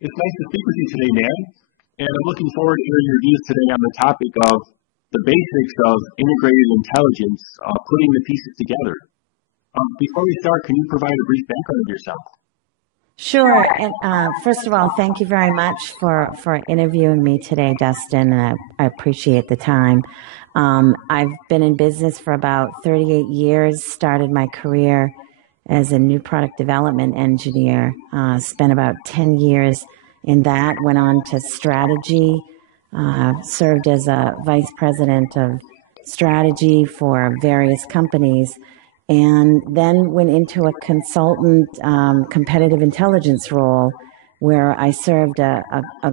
It's nice to speak with you today, Dan. And I'm looking forward to hearing your views today on the topic of the basics of integrated intelligence, putting the pieces together. Before we start, can you provide a brief background of yourself? Sure. And first of all, thank you very much for interviewing me today, Dustin, and I appreciate the time. I've been in business for about 38 years, started my career as a new product development engineer, spent about 10 years in that, went on to strategy, served as a vice president of strategy for various companies, and then went into a consultant competitive intelligence role where I served a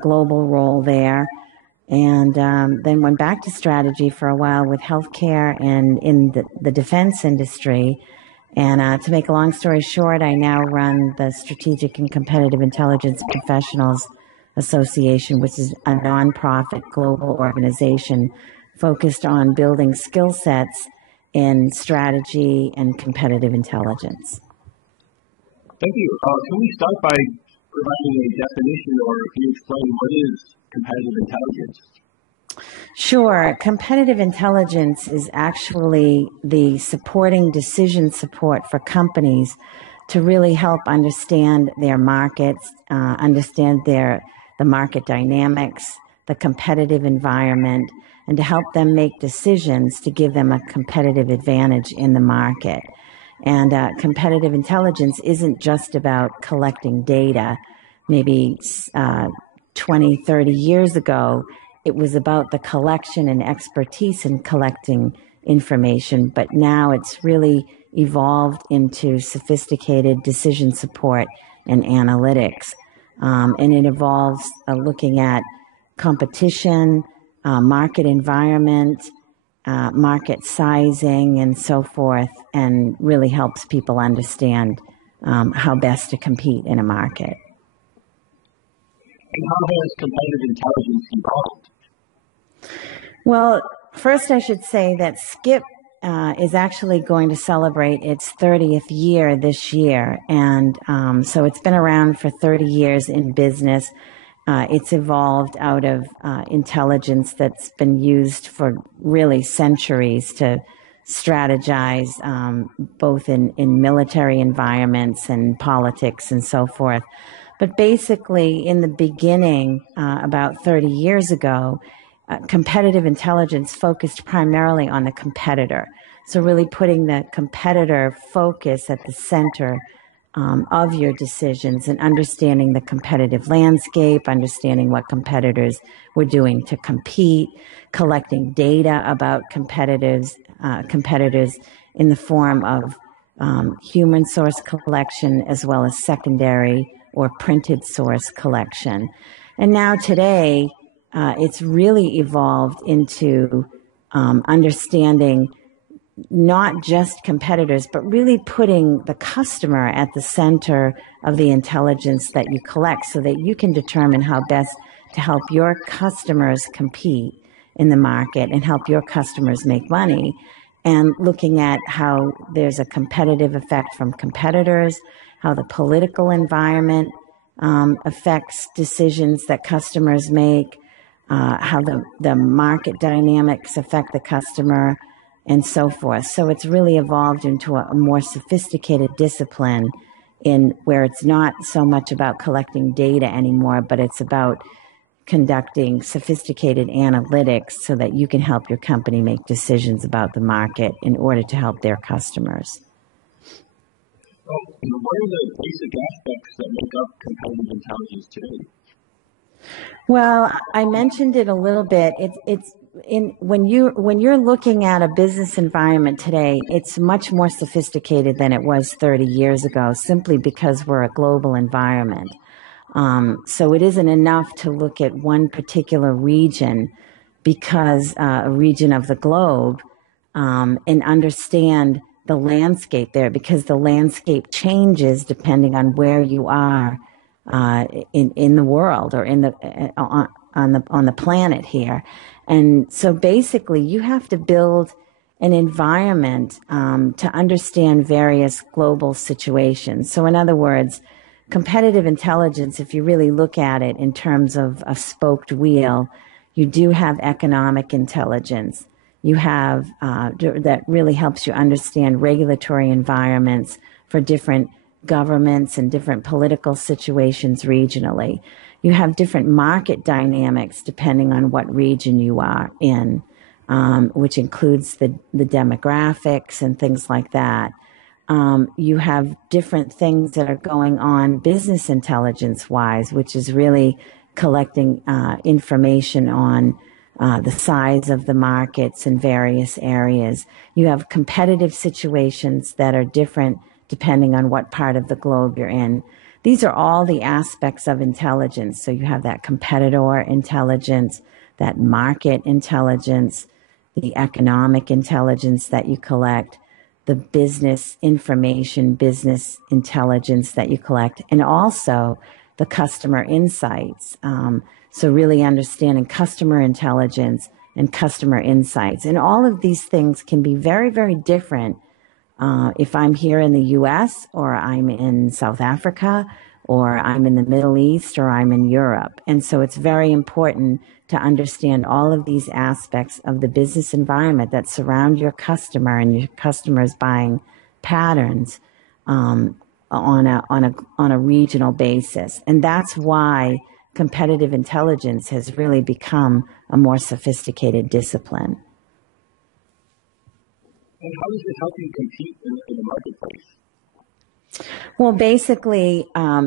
global role there, and then went back to strategy for a while with healthcare and in the defense industry. And to make a long story short, I now run the Strategic and Competitive Intelligence Professionals Association, which is a nonprofit global organization focused on building skill sets in strategy and competitive intelligence. Thank you. Can we start by providing a definition, or can you explain what is competitive intelligence? Sure. Competitive intelligence is actually the supporting decision support for companies to really help understand their markets, understand the market dynamics, the competitive environment, and to help them make decisions to give them a competitive advantage in the market. And competitive intelligence isn't just about collecting data. Maybe 20, 30 years ago, it was about the collection and expertise in collecting information, but now it's really evolved into sophisticated decision support and analytics. And it involves looking at competition, market environment, market sizing, and so forth, and really helps people understand how best to compete in a market. And how has competitive intelligence evolved? Well, first I should say that SCIP is actually going to celebrate its 30th year this year. And so it's been around for 30 years in business. It's evolved out of intelligence that's been used for really centuries to strategize both in military environments and politics and so forth. But basically, in the beginning, about 30 years ago, competitive intelligence focused primarily on the competitor. So really putting the competitor focus at the center of your decisions and understanding the competitive landscape, understanding what competitors were doing to compete, collecting data about competitors in the form of human source collection as well as secondary or printed source collection. And now today, it's really evolved into understanding not just competitors, but really putting the customer at the center of the intelligence that you collect so that you can determine how best to help your customers compete in the market and help your customers make money. And looking at how there's a competitive effect from competitors, how the political environment affects decisions that customers make, how the market dynamics affect the customer, and so forth. So it's really evolved into a more sophisticated discipline in where it's not so much about collecting data anymore, but it's about conducting sophisticated analytics so that you can help your company make decisions about the market in order to help their customers. So, what are the basic aspects that make up competitive intelligence today? Well, I mentioned it a little bit. When you're looking at a business environment today, it's much more sophisticated than it was 30 years ago, simply because we're a global environment. So it isn't enough to look at one particular region, because a region of the globe, and understand the landscape there, because the landscape changes depending on where you are in the world or on the planet here. And so basically you have to build an environment to understand various global situations. So in other words, competitive intelligence, if you really look at it in terms of a spoked wheel, you do have economic intelligence. You have that really helps you understand regulatory environments for different governments and different political situations regionally. You have different market dynamics depending on what region you are in, which includes the demographics and things like that. You have different things that are going on business intelligence wise, which is really collecting information on the size of the markets in various areas. You have competitive situations that are different depending on what part of the globe you're in. These are all the aspects of intelligence. So you have that competitor intelligence, that market intelligence, the economic intelligence that you collect, the business information, business intelligence that you collect, and also the customer insights. So really understanding customer intelligence and customer insights. And all of these things can be very, very different if I'm here in the US or I'm in South Africa or I'm in the Middle East or I'm in Europe. And so it's very important to understand all of these aspects of the business environment that surround your customer and your customer's buying patterns on a regional basis. And that's why competitive intelligence has really become a more sophisticated discipline. And how does it help you compete in the marketplace? Well, basically,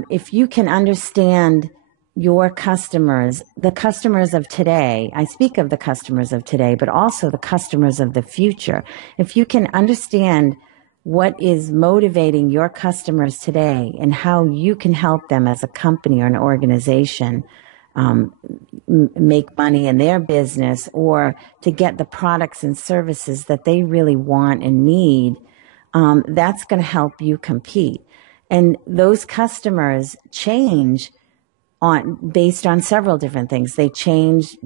if you can understand your customers, the customers of today, I speak of the customers of today, but also the customers of the future. If you can understand what is motivating your customers today and how you can help them as a company or an organization make money in their business or to get the products and services that they really want and need, that's going to help you compete. And those customers change based on several different things. They change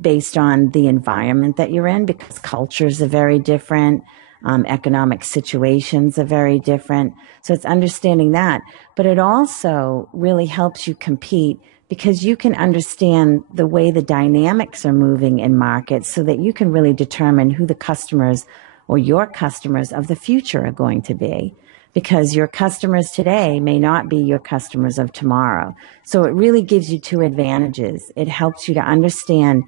based on the environment that you're in because cultures are very different. Economic situations are very different. So it's understanding that. But it also really helps you compete because you can understand the way the dynamics are moving in markets so that you can really determine who the customers or your customers of the future are going to be. Because your customers today may not be your customers of tomorrow. So it really gives you two advantages. It helps you to understand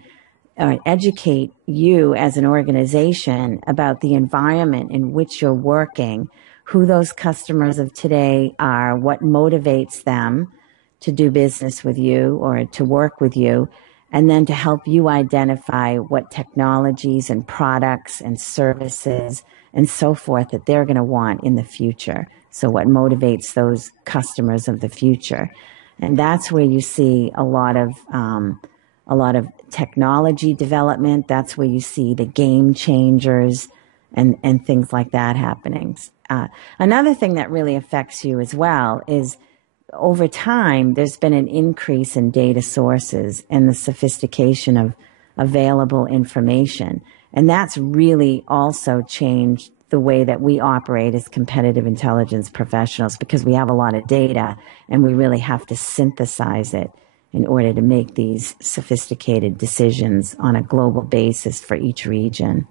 educate you as an organization about the environment in which you're working, who those customers of today are, what motivates them to do business with you or to work with you, and then to help you identify what technologies and products and services and so forth that they're going to want in the future. So what motivates those customers of the future. And that's where you see a lot of technology development. That's where you see the game changers and things like that happening. Another thing that really affects you as well is over time, there's been an increase in data sources and the sophistication of available information. And that's really also changed the way that we operate as competitive intelligence professionals because we have a lot of data and we really have to synthesize it in order to make these sophisticated decisions on a global basis for each region.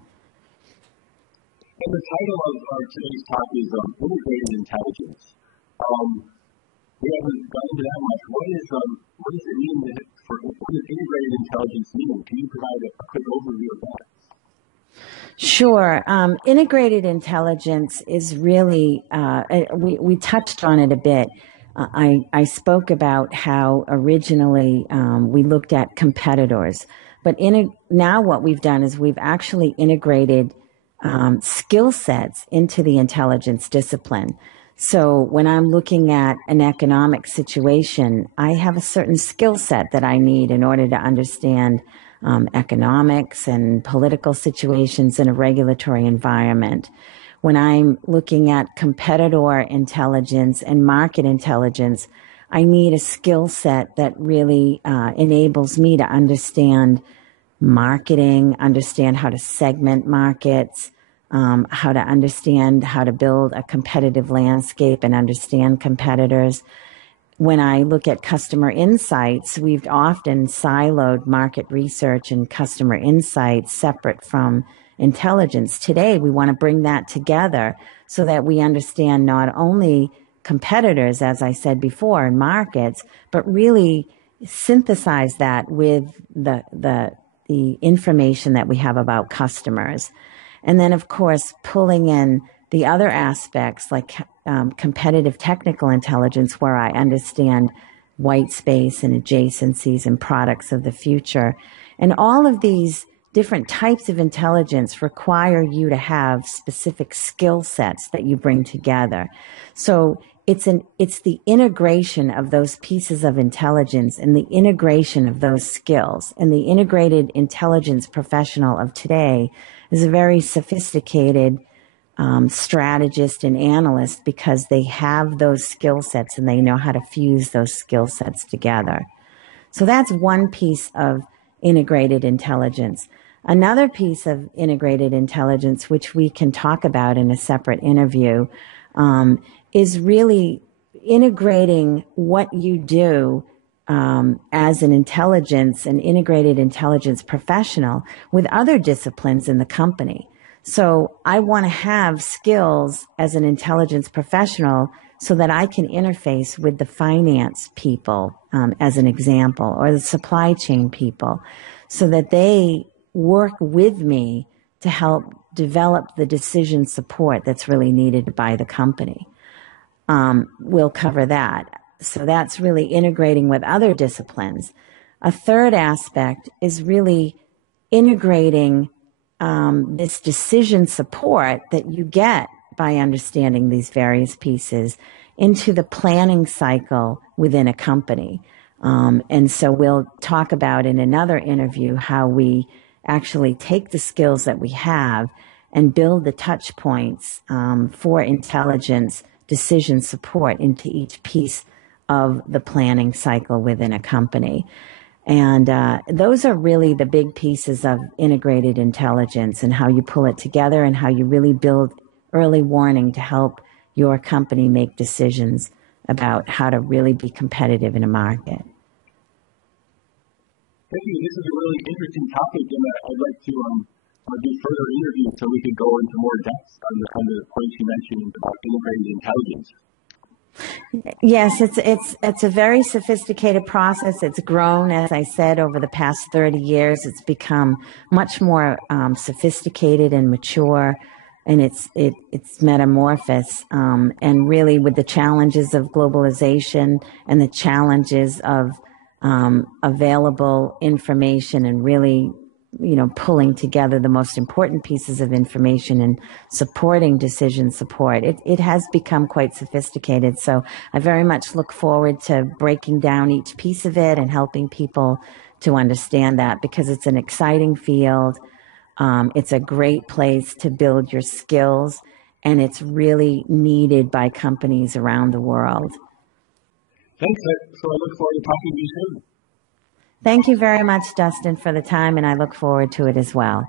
And the title of today's talk is Integrated Intelligence. We haven't gone into that much. What does it mean what does integrated intelligence mean? Can you provide a quick overview of that? Sure. Integrated intelligence is really, we touched on it a bit. I spoke about how originally we looked at competitors, but now what we've done is we've actually integrated skill sets into the intelligence discipline. So when I'm looking at an economic situation, I have a certain skill set that I need in order to understand economics and political situations in a regulatory environment. When I'm looking at competitor intelligence and market intelligence, I need a skill set that really enables me to understand marketing, understand how to segment markets, how to understand how to build a competitive landscape and understand competitors. When I look at customer insights, we've often siloed market research and customer insights separate from intelligence. Today, we want to bring that together so that we understand not only competitors, as I said before, in markets, but really synthesize that with the information that we have about customers. And then, of course, pulling in the other aspects like competitive technical intelligence, where I understand white space and adjacencies and products of the future. And all of these different types of intelligence require you to have specific skill sets that you bring together. So it's the integration of those pieces of intelligence and the integration of those skills. And the integrated intelligence professional of today is a very sophisticated strategist and analyst because they have those skill sets and they know how to fuse those skill sets together. So that's one piece of integrated intelligence. Another piece of integrated intelligence, which we can talk about in a separate interview, is really integrating what you do as an integrated intelligence professional with other disciplines in the company. So I want to have skills as an intelligence professional so that I can interface with the finance people, as an example, or the supply chain people, so that they work with me to help develop the decision support that's really needed by the company. We'll cover that. So that's really integrating with other disciplines. A third aspect is really integrating this decision support that you get by understanding these various pieces into the planning cycle within a company. And so we'll talk about in another interview how we actually take the skills that we have and build the touch points for intelligence decision support into each piece of the planning cycle within a company. And those are really the big pieces of integrated intelligence and how you pull it together and how you really build early warning to help your company make decisions about how to really be competitive in a market. Thank you. This is a really interesting topic, and I'd like to do further interviews so we could go into more depth on the points you mentioned about integrated intelligence. Yes, it's a very sophisticated process. It's grown, as I said, over the past 30 years. It's become much more sophisticated and mature, and it's metamorphosed. And really, with the challenges of globalization and the challenges of available information, and really, pulling together the most important pieces of information and supporting decision support. It has become quite sophisticated. So I very much look forward to breaking down each piece of it and helping people to understand that, because it's an exciting field. It's a great place to build your skills, and it's really needed by companies around the world. Thanks. So I look forward to talking to you soon. Thank you very much, Dustin, for the time, and I look forward to it as well.